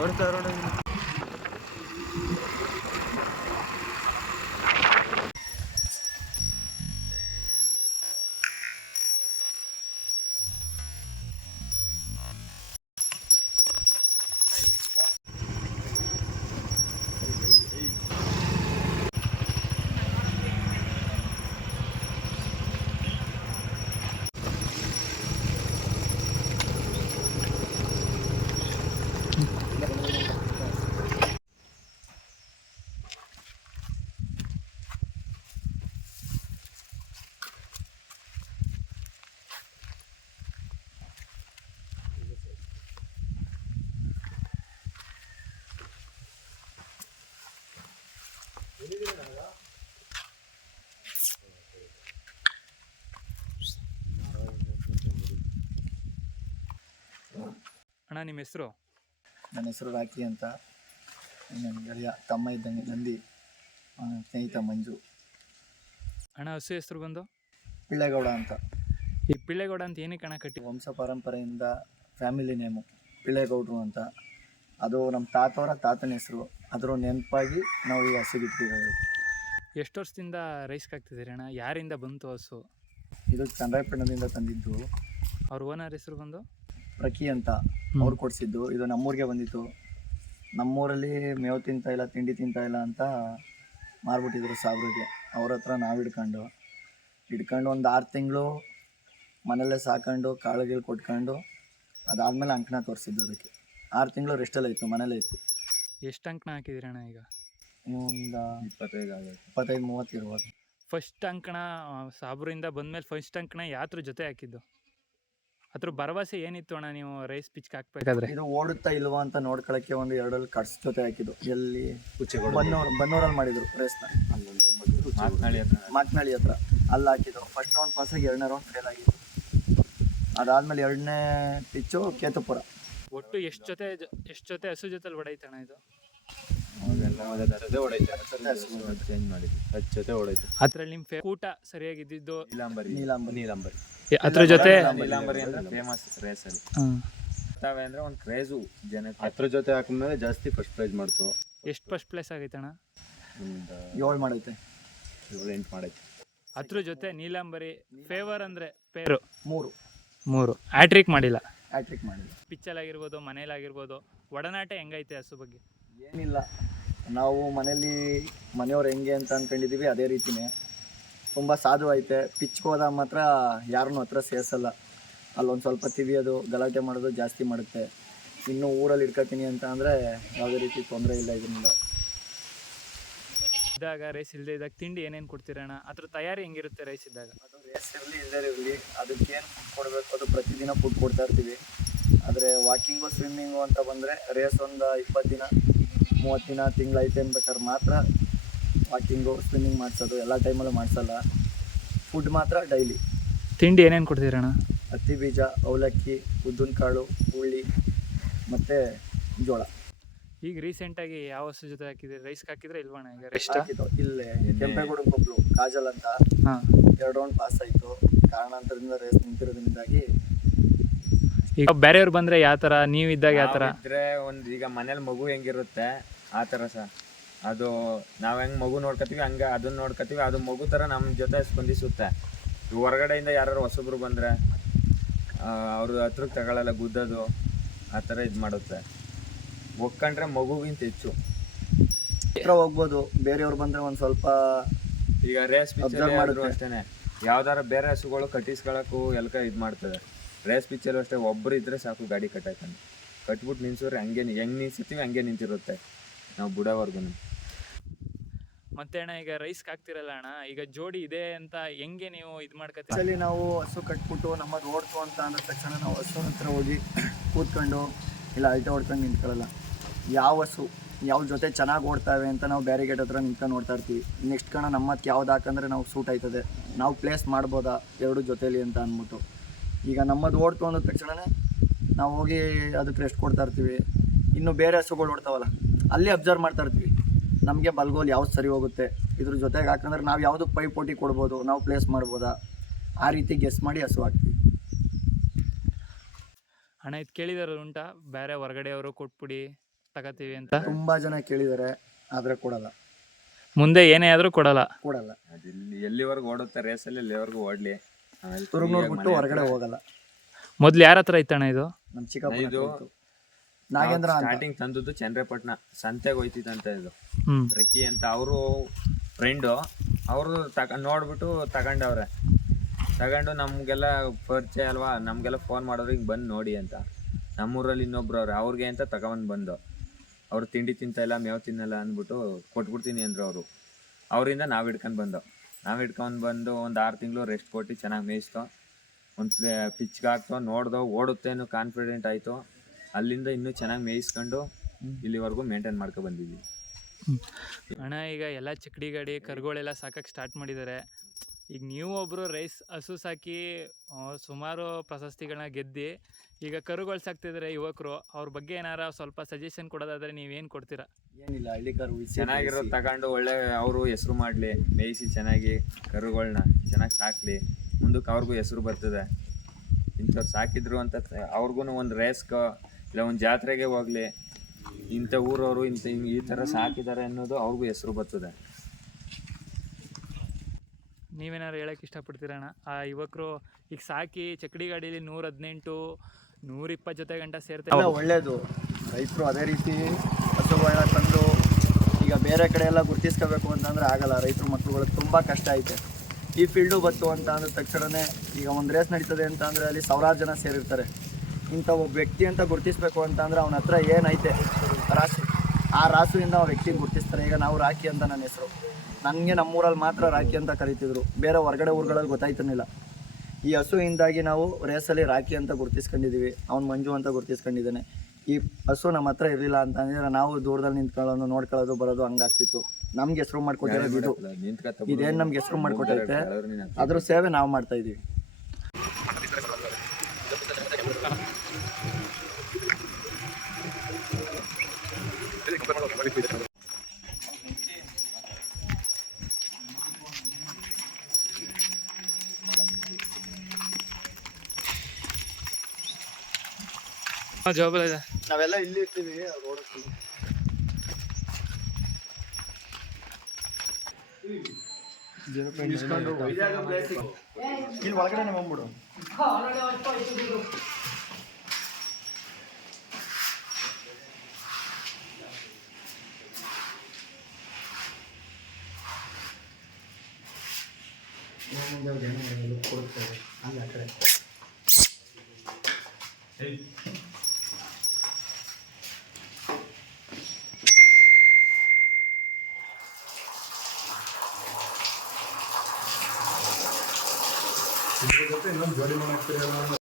ಓಡ್ತಾ ಅಣ್ಣ ನಿಮ್ಮ ಹೆಸರು? ನನ್ನ ಹೆಸರು ರಾಕಿ ಅಂತ. ನನ್ನ ಗೆಳೆಯ ತಮ್ಮ ಇದ್ದಂಗೆ ನಂದಿ ಅವನ ಸ್ನೇಹಿತ ಮಂಜು. ಅಣ್ಣ ಹಸು ಹೆಸರು ಬಂದು? ಪಿಳ್ಳೆಗೌಡ ಅಂತ. ಈ ಪಿಳ್ಳೆಗೌಡ ಅಂತ ಏನಕ್ಕೆ ಅಣ್ಣ ಕಟ್ಟಿ ವಂಶ ಪರಂಪರೆಯಿಂದ ಫ್ಯಾಮಿಲಿ ನೇಮು ಪಿಳ್ಳೆಗೌಡರು ಅಂತ. ಅದು ನಮ್ಮ ತಾತವರ ತಾತನ ಹೆಸರು. ಅದರ ನೆನಪಾಗಿ ನಾವು ಈ ಹಸಿಗಿಟ್ಟಿರೋದು ಎಷ್ಟು ವರ್ಷದಿಂದ ರೈಸ್ಗೆ ಹಾಕ್ತಿದ್ದೀರಿ ಅಣ್ಣ? ಯಾರಿಂದ ಬಂತು ಹಸು? ಇದು ಚಂದ್ರಾಯಪಟ್ಟಣದಿಂದ ತಂದಿದ್ದು. ಅವ್ರ ಓನರ್ ಹೆಸರು ಬಂದು? ಪ್ರಕಿ ಅಂತ. ಅವ್ರು ಕೊಡಿಸಿದ್ದು. ಇದು ನಮ್ಮೂರಿಗೆ ಬಂದಿತ್ತು. ನಮ್ಮೂರಲ್ಲಿ ಮೇವು ತಿಂತಾ ಇಲ್ಲ ತಿಂಡಿ ತಿಂತಾ ಇಲ್ಲ ಅಂತ ಮಾರ್ಬಿಟ್ಟಿದ್ರು ಸಾಬ್ರಿಗೆ. ಅವ್ರ ಹತ್ರ ನಾವು ಹಿಡ್ಕೊಂಡು. ಹಿಡ್ಕೊಂಡು ಒಂದು ಆರು ತಿಂಗಳು ಮನೆಯಲ್ಲೇ ಸಾಕೊಂಡು ಕಾಳುಗಳು ಕೊಟ್ಕೊಂಡು ಅದಾದಮೇಲೆ ಅಂಕಣ ತೋರಿಸಿದ್ದು ಅದಕ್ಕೆ. ಆರು ತಿಂಗಳು ರೆಸ್ಟಲ್ಲಿ ಇತ್ತು ಮನೇಲೇ ಇತ್ತು. ಎಷ್ಟು ಅಂಕಣ ಹಾಕಿದ್ದೀರಿ ಅಣ್ಣ ಈಗ? ಒಂದು ಇಪ್ಪತ್ತೈದು ಆಗುತ್ತೆ ಇಪ್ಪತ್ತೈದು ಮೂವತ್ತು ಇರ್ಬೋದು. ಫಸ್ಟ್ ಅಂಕಣ ಸಾಬ್ರಿಂದ ಬಂದಮೇಲೆ ಫಸ್ಟ್ ಅಂಕಣ ಯಾತ್ರ ಜೊತೆ ಹಾಕಿದ್ದು? ಅದ್ರ ಭರವಸೆ ಏನಿತ್ತು ಅಣ್ಣ ನೀವು ರೈಸ್ ಪಿಚ್ಗೆ ಹಾಕ್ಬೇಕಾದ್ರೆ ಇದು ಓಡುತ್ತಾ ಇಲ್ವಾ ಅಂತ ನೋಡ್ಕೊಳಕ್ಕೆ ಒಂದು ಎರಡಲ್ಲಿ ಕಟ್ಸ್ ಜೊತೆ ಹಾಕಿದ್ದು. ಎಲ್ಲಿ? ಬನ್ನೂರು ಬನ್ನೂರಲ್ಲಿ ಮಾಡಿದ್ರು ರೇಸ್ನ. ಮಾತನಾಡಿ ಹತ್ರ. ಮಾತ್ನಾಳಿ ಹತ್ರ. ಅಲ್ಲಿ ಹಾಕಿದ್ರು ಫಸ್ಟ್ ರೌಂಡ್ ಪಾಸಾಗಿ ಎರಡನೇ ರೌಂಡ್ ಫೇಲ್ ಆಗಿತ್ತು ಅದಾದ್ಮೇಲೆ ಎರಡನೇ ಪಿಚ್ಚು ಕೇತುಪುರ. ಒಟ್ಟು ಎಷ್ಟು ಜೊತೆ ಎಷ್ಟು ಜೊತೆ ಹಸು ಜೊತೆಲಿ ಹೊಡೈತೆ ಅಣ್ಣ ಇದು? ಚೇಂಜ್ ಮಾಡಿದ್ವಿ ಹತ್ತು ಜೊತೆ ಹೊಡೈತೆ ಅದ್ರಲ್ಲಿ ನಿಮ್ಮ ಫೇ ಊಟ ಸರಿಯಾಗಿದ್ದಿದ್ದು? ನೀಲಾಂಬರಿ. ನೀಲಾಂಬರಿ. ನೀಲಾಂಬರಿ. ಅದ್ರ ಜೊತೆ ನೀಲಾಂಬರಿ ಅಂದ್ರೆ ಫೇಮಸ್ ರೇಸ್ ಅಲ್ಲಿ. ತಾವೆ ಅಂದ್ರೆ ಒಂದು ಕ್ರೇಜು ಜನಕ್ಕೆ. ಹತ್ರ ಜೊತೆ ಹಾಕಿದ್ಮೇಲೆ ಜಾಸ್ತಿ ಫಸ್ಟ್ ಪ್ರೈಸ್ ಮಾಡ್ತು. ಎಷ್ಟು ಫಸ್ಟ್ ಪ್ಲೇಸ್ ಆಗೈತೆ ಅಣ್ಣ? ಏಳು ಮಾಡೈತೆ. ಏಳು ಎಂಟು ಮಾಡೈತೆ. ಅದ್ರ ಜೊತೆ ನೀಲಾಂಬರಿ ಫೇವರ್ ಅಂದ್ರೆ ಪೇರು ಮೂರು. ಮೂರು. ಹ್ಯಾಟ್ರಿಕ್ ಮಾಡಿಲ್ಲ. ಹ್ಯಾಟ್ರಿಕ್ ಆಗಿರ್ಬೋದು ಮನೇಲಿ ಆಗಿರ್ಬೋದು ಒಡನಾಟ ಹೆಂಗೈತೆ ಹಸು ಬಗ್ಗೆ? ಏನಿಲ್ಲ. ನಾವು ಮನೇಲಿ ಮನೆಯವ್ರು ಹೆಂಗೆ ಅಂತ ಅನ್ಕೊಂಡಿದೀವಿ ಅದೇ ರೀತಿನೇ. ತುಂಬ ಸಾಧು ಐತೆ ಪಿಚ್ಗೆ ಹೋದಾಗ ಮಾತ್ರ ಯಾರನ್ನೂ ಹತ್ರ ಸೇರಿಸಲ್ಲ. ಅಲ್ಲೊಂದು ಸ್ವಲ್ಪ ತಿವಿಯೋದು ಗಲಾಟೆ ಮಾಡೋದು ಜಾಸ್ತಿ ಮಾಡುತ್ತೆ. ಇನ್ನು ಊರಲ್ಲಿ ಇಟ್ಕೊತೀನಿ ಅಂತ ಅಂದರೆ ಯಾವುದೇ ರೀತಿ ತೊಂದರೆ ಇಲ್ಲ ಇದರಿಂದ. ಇದ್ದಾಗ ರೈಸ್ ಇಲ್ಲದೆ ಇದ್ದಾಗ ತಿಂಡಿ ಏನೇನು ಕೊಡ್ತೀರಣ್ಣ? ಅದ್ರ ತಯಾರಿ ಹೆಂಗಿರುತ್ತೆ ರೈಸ್ ಇದ್ದಾಗ? ಅದು ರೇಸ್ ಇರಲಿ ಇಲ್ಲದೇ ಇರಲಿ. ಅದಕ್ಕೇನು ಫುಡ್ ಕೊಡಬೇಕು? ಅದು ಪ್ರತಿದಿನ ಫುಡ್ ಕೊಡ್ತಾ ಇರ್ತೀವಿ. ಆದರೆ ವಾಕಿಂಗು ಸ್ವಿಮ್ಮಿಂಗು ಅಂತ ಬಂದರೆ ರೇಸ್ ಒಂದು ಇಪ್ಪತ್ತು ದಿನ ಮೂವತ್ತು ದಿನ ತಿಂಗಳೈತೆ ಅನ್ಬೇಕಾದ್ರೆ ಮಾತ್ರ ವಾಕಿಂಗು ಸ್ವಿಮ್ಮಿಂಗ್ ಮಾಡಿಸೋದು ಎಲ್ಲ ಟೈಮಲ್ಲೂ ಮಾಡಿಸಲ್ಲ. ಫುಡ್ ಮಾತ್ರ ಡೈಲಿ ತಿಂಡಿ ಏನೇನು ಕೊಡ್ತೀರಣ್ಣ ಹತ್ತಿ ಬೀಜ ಅವಲಕ್ಕಿ ಉದ್ದಿನ ಕಾಳು ಹುಳ್ಳಿ ಮತ್ತು ಜೋಳ. ಈಗ ರೀಸೆಂಟಾಗಿ ಯಾವ ವಸ್ತು ಜೊತೆ ಹಾಕಿದ್ದೀರಿ ರೈಸ್ಗೆ ಹಾಕಿದ್ರೆ ಇಲ್ವಣ್ಣ ಈಗ? ರೆಸ್ಟ್ ಹಾಕಿದ್ದು. ಇಲ್ಲೇ ಕೆಂಪೇಗೌಡ ಕೊಬ್ಲು ಕಾಜಲ್ ಅಂತ. ಹಾಂ. ಎರಡು ರೌಂಡ್ ಪಾಸ್ ಆಯಿತು. ಕಾರಣಾಂತರದಿಂದ ರೇಸ್ ನಿಂತಿರೋದ್ರಿಂದಾಗಿ ಈಗ ಬೇರೆಯವ್ರು ಬಂದರೆ ಯಾವ ಥರ ನೀವು ಇದ್ದಾಗ ಯಾವ ಥರ ಇದ್ರೆ ಒಂದು ಈಗ ಮನೇಲಿ ಮಗು ಹೆಂಗಿರುತ್ತೆ ಆ ಥರ ಸಹ ಅದು ನಾವು ಹೆಂಗ್ ಮಗು ನೋಡ್ಕೊತೀವಿ ಹಂಗೆ ಅದನ್ನ ನೋಡ್ಕೊತೀವಿ ಅದು ಮಗು ಥರ ನಮ್ಮ ಜೊತೆ ಸ್ಪಂದಿಸುತ್ತೆ. ಹೊರಗಡೆಯಿಂದ ಯಾರು ಹೊಸಬ್ರು ಬಂದರೆ ಅವ್ರ ಹತ್ರಕ್ಕೆ ತಗೊಳ್ಳಲ್ಲ ಗುದ್ದೋದು ಆ ಥರ ಇದು ಮಾಡುತ್ತೆ. ಒಕ್ಕಂಡ್ರೆ ಮಗುಗಿಂತ ಹೆಚ್ಚು. ಹತ್ರ ಹೋಗ್ಬೋದು ಬೇರೆಯವ್ರು ಬಂದರೆ ಒಂದು ಸ್ವಲ್ಪ ಈಗ ರೇಸ್ ಮಾಡಿದ್ರು ಅಷ್ಟೇ ಅಷ್ಟೇನೆ ಯಾವ್ದಾರ ಬೇರೆ ಹಸುಗಳು ಕಟ್ಟಿಸ್ಕೊಳಕ್ಕೂ ಎಲ್ಕ ಇದು ಮಾಡ್ತದೆ. ರೇಸ್ ಪಿಚ್ಚಲ್ಲೂ ಅಷ್ಟೇ ಒಬ್ರು ಇದ್ದರೆ ಸಾಕು ಗಾಡಿ ಕಟ್ಟಾಯ್ತಾನೆ ಕಟ್ಬಿಟ್ಟು ನಿಲ್ಸಿದ್ರೆ ಹಂಗೆ ಹೆಂಗೆ ಹೆಂಗ್ ನಿಲ್ಸಿರ್ತೀವಿ ಹಂಗೆ ನಿಂತಿರುತ್ತೆ. ನಾವು ಬಿಡೋವರ್ಗು ಮತ್ತೆ ಅಣ್ಣ ಈಗ ರೈಸ್ಗೆ ಹಾಕ್ತಿರಲ್ಲ ಅಣ್ಣ ಈಗ ಜೋಡಿ ಇದೆ ಅಂತ ಹೆಂಗೆ ನೀವು ಇದು ಮಾಡ್ಕೊತೀರಿ ಅಲ್ಲಿ ನಾವು ಹಸು ಕಟ್ಬಿಟ್ಟು ನಮ್ಮದು ಓಡ್ತು ಅಂತ ಅಂದ ತಕ್ಷಣ ನಾವು ಹಸು ಹತ್ರ ಹೋಗಿ ಕೂತ್ಕೊಂಡು ಇಲ್ಲ ಅಲ್ಟೆ ಹೊಡ್ಕೊಂಡು ನಿಂತ್ಕೊಳ್ಳಲ್ಲ. ಯಾವ ಹಸು ಯಾವ ಜೊತೆ ಚೆನ್ನಾಗಿ ಓಡ್ತಾವೆ ಅಂತ ನಾವು ಬ್ಯಾರಿಗೇಟ್ ಹತ್ರ ನಿಂತ್ಕೊಂಡು ನೋಡ್ತಾ ಇರ್ತೀವಿ. ನೆಕ್ಸ್ಟ್ ಕಣ ನಮ್ಮದಕ್ಕೆ ಯಾವ್ದು ಹಾಕಂದ್ರೆ ನಾವು ಸೂಟ್ ಆಯ್ತದೆ. ನಾವು ಪ್ಲೇಸ್ ಮಾಡ್ಬೋದಾ ಎರಡು ಜೊತೆಲಿ ಅಂತ ಅಂದ್ಬಿಟ್ಟು. ಈಗ ನಮ್ಮದು ಓಡ್ತು ಅಂದ ತಕ್ಷಣನೇ ನಾವು ಹೋಗಿ ಅದಕ್ಕೆ ರೆಸ್ಟ್ ಕೊಡ್ತಾ ಇರ್ತೀವಿ. ಇನ್ನು ಬೇರೆ ಹಸುಗಳು ಓಡ್ತಾವಲ್ಲ. ಅಲ್ಲಿ ಅಬ್ಸರ್ವ್ ಮಾಡ್ತಾ ಇರ್ತೀವಿ. ನಮಗೆ ಬಲ್ಗೋಲ್ ಯಾವ್ದು ಸರಿ ಹೋಗುತ್ತೆ ಇದ್ರ ಜೊತೆಗೆ ಹಾಕಂದ್ರೆ ನಾವು ಯಾವುದಕ್ಕೆ ಪೈಪೋಟಿ ಕೊಡ್ಬೋದು ನಾವು ಪ್ಲೇಸ್ ಮಾಡ್ಬೋದಾ? ಆ ರೀತಿ ಗೆಸ್ ಮಾಡಿ ಹಸು ಹಾಕ್ತೀವಿ. ಹಣ ಇದು ಕೇಳಿದಾರೆ ಉಂಟಾ? ಬೇರೆ ಹೊರಗಡೆಯವರು ಕೊಟ್ಬಿಡಿ ತಗೋತೀವಿ ಅಂತ. ತುಂಬಾ ಜನ ಕೇಳಿದ್ದಾರೆ ಆದ್ರೆ ಕೊಡಲ್ಲ. ಮುಂದೆ ಏನೇ ಆದರೂ ಕೊಡಲ್ಲ. ಕೊಡಲ್ಲ. ಅದಿಲ್ಲಿ ಎಲ್ಲಿವರೆಗೂ ಓಡುತ್ತೆ ರೇಸಲ್ಲಿ ಎಲ್ಲಿವರೆಗೂ ಓಡ್ಲಿ. ತುರುಗ್ ನೋಡ್ಬಿಟ್ಟು ಹೊರಗಡೆ ಹೋಗಲ್ಲ. ಮೊದ್ಲು ಯಾರ ಹತ್ರ ಇತ್ತಣ್ಣ ಇದು? ನಮ್ಮ ಚಿಕ್ಕಪ್ಪ ಇದು ನಾಗೇಂದ್ರ ಸ್ಟಾರ್ಟಿಂಗ್ ತಂದದ್ದು ಚಂದ್ರಪಟ್ಟಣ ಸಂತೆಗೆ ಹೋಯ್ತಿದ್ದಂತ ಇದು. ಹ್ಮ್. ರಿಕ್ಕಿ ಅಂತ ಅವರು ಫ್ರೆಂಡು ಅವರು ತಕ ನೋಡ್ಬಿಟ್ಟು ತಗೊಂಡವ್ರೆ. ತಗೊಂಡು ನಮಗೆಲ್ಲ ಪರಿಚಯ ಅಲ್ವಾ ನಮಗೆಲ್ಲ ಫೋನ್ ಮಾಡೋರು ಹಿಂಗೆ ಬಂದು ನೋಡಿ ಅಂತ. ನಮ್ಮೂರಲ್ಲಿ ಇನ್ನೊಬ್ರು ಅವ್ರು ಅವ್ರಿಗೆ ಅಂತ ತಗೊಂಡು ಬಂದು. ಅವ್ರು ತಿಂಡಿ ತಿಂತ ಇಲ್ಲ ಮೇವು ತಿನ್ನಲ್ಲ ಅಂದ್ಬಿಟ್ಟು ಕೊಟ್ಬಿಡ್ತೀನಿ ಅಂದ್ರು ಅವರು. ಅವರಿಂದ ನಾವು ಹಿಡ್ಕೊಂಡು ಬಂದು. ನಾವು ಹಿಡ್ಕೊಂಡು ಬಂದು ಒಂದು ಆರು ತಿಂಗಳು ರೆಸ್ಟ್ ಕೊಟ್ಟು ಚೆನ್ನಾಗಿ ಮೇಯಿಸ್ತು. ಒಂದು ಪಿಚ್ಗೆ ಹಾಕ್ತು ನೋಡ್ದೋ ಓಡುತ್ತೇನೋ ಕಾನ್ಫಿಡೆಂಟ್ ಆಯಿತು. ಅಲ್ಲಿಂದ ಇನ್ನೂ ಚೆನ್ನಾಗಿ ಮೇಯಿಸ್ಕೊಂಡು ಇಲ್ಲಿವರೆಗೂ ಮೇಂಟೈನ್ ಮಾಡ್ಕೊ ಬಂದಿದ್ದೀವಿ ಅಣ್ಣ ಈಗ ಎಲ್ಲ ಚಿಕ್ಕಡಿ ಗಾಡಿ ಕರುಗಳೆಲ್ಲ ಸಾಕಕ್ಕೆ ಸ್ಟಾರ್ಟ್ ಮಾಡಿದ್ದಾರೆ ಈಗ ನೀವು ಒಬ್ಬರು ರೈಸ್ ಹಸು ಸಾಕಿ ಸುಮಾರು ಪ್ರಶಸ್ತಿಗಳನ್ನ ಗೆದ್ದು ಈಗ ಕರುಗಳು ಸಾಕ್ತಿದ್ದಾರೆ ಯುವಕರು ಅವ್ರ ಬಗ್ಗೆ ಏನಾರ ಸ್ವಲ್ಪ ಸಜೆಷನ್ ಕೊಡೋದಾದ್ರೆ ನೀವೇನು ಕೊಡ್ತೀರಾ? ಏನಿಲ್ಲ ಹಳ್ಳಿ ಕರು ಚೆನ್ನಾಗಿರೋದು ತಗೊಂಡು ಒಳ್ಳೆ ಅವರು ಹೆಸರು ಮಾಡಲಿ ಮೇಯಿಸಿ ಚೆನ್ನಾಗಿ ಕರುಗಳನ್ನ ಚೆನ್ನಾಗಿ ಸಾಕಲಿ. ಮುಂದಕ್ಕೆ ಅವ್ರಿಗೂ ಹೆಸರು ಬರ್ತದೆ. ಇಂಥವ್ರು ಸಾಕಿದ್ರು ಅಂತ ಅವ್ರಿಗೂ ಒಂದು ರೇಸ್ಗೋ ಇಲ್ಲ ಒಂದು ಜಾತ್ರೆಗೆ ಹೋಗ್ಲಿ. ಇಂಥ ಊರವರು ಇಂಥ ಹಿಂಗ್ ಈ ಥರ ಸಾಕಿದ್ದಾರೆ ಅನ್ನೋದು ಅವ್ರಿಗೂ ಹೆಸರು ಬರ್ತದೆ. ನೀವೇನಾದ್ರು ಹೇಳಕ್ಕೆ ಇಷ್ಟಪಡ್ತೀರಣ್ಣ ಆ ಯುವಕರು ಈಗ ಸಾಕಿ ಚಕ್ಡಿ ಗಾಡೀಲಿ ನೂರ ಹದಿನೆಂಟು ನೂರಿಪ್ಪತ್ತು ಜೊತೆ ಗಂಟ ಸೇರ್ತಾರೆ. ಒಳ್ಳೇದು. ರೈತರು ಅದೇ ರೀತಿ ಹಸುಗಳನ್ನ ತಂದು ಈಗ ಬೇರೆ ಕಡೆ ಎಲ್ಲ ಗುರ್ತಿಸ್ಕೋಬೇಕು ಅಂತಂದ್ರೆ ಆಗಲ್ಲ. ರೈತರು ಮಕ್ಕಳುಗಳು ತುಂಬ ಕಷ್ಟ ಐತೆ. ಈ ಫೀಲ್ಡು ಬತ್ತು ಅಂತ ಅಂದ ತಕ್ಷಣನೇ ಈಗ ಒಂದು ರೇಸ್ ನಡೀತದೆ ಅಂತ ಅಂದರೆ ಅಲ್ಲಿ ಸಾವಿರಾರು ಜನ ಸೇರಿರ್ತಾರೆ. ಇಂಥ ಒಬ್ಬ ವ್ಯಕ್ತಿ ಅಂತ ಗುರುತಿಸ್ಬೇಕು ಅಂತಂದ್ರೆ ಅವನ ಹತ್ರ ಏನೈತೆ? ರಾಶಿ. ಆ ರಾಸುವಿಂದ ಆ ವ್ಯಕ್ತಿ ಗುರುತಿಸ್ತಾರೆ. ಈಗ ನಾವು ರಾಖಿ ಅಂತ ನನ್ನ ಹೆಸರು. ನನಗೆ ನಮ್ಮೂರಲ್ಲಿ ಮಾತ್ರ ರಾಖಿ ಅಂತ ಕರಿತಿದ್ರು. ಬೇರೆ ಹೊರಗಡೆ ಊರುಗಳಲ್ಲಿ ಗೊತ್ತಾಯ್ತಿರ್ಲಿಲ್ಲ. ಈ ಹಸುವಿಂದಾಗಿ ನಾವು ರೇಸಲ್ಲಿ ರಾಖಿ ಅಂತ ಗುರುತಿಸ್ಕೊಂಡಿದ್ದೀವಿ. ಅವ್ನು ಮಂಜು ಅಂತ ಗುರುತಿಸ್ಕೊಂಡಿದ್ದಾನೆ. ಈ ಹಸು ನಮ್ಮ ಹತ್ರ ಇರಲಿಲ್ಲ ಅಂತ ಅಂದ್ರೆ ನಾವು ದೂರದಲ್ಲಿ ನಿಂತ್ಕೊಳ್ಳೋದು ನೋಡ್ಕೊಳ್ಳೋದು ಬರೋದು ಹಂಗಾಗ್ತಿತ್ತು. ನಮ್ಗೆ ಹೆಸರು ಮಾಡ್ಕೊಟ್ಟಿರೋದು ಇದು. ಇದೇನು ನಮ್ಗೆ ಹೆಸರು ಮಾಡ್ಕೊಟ್ಟೈತೆ? ಅದ್ರ ಸೇವೆ ನಾವು ಮಾಡ್ತಾ ಇದೀವಿ ಇದೆ. ನಾವೆಲ್ಲ ಇಲ್ಲಿ ಇರ್ತೀವಿ ರೋಡ್ ಇಲ್ಲಿ ಒಳಗಡೆ ಬಂದ್ಬಿಡು ಇನ್ನೊಂದು ಜೋಡಿ ಮಾಡಕ್ಕೆ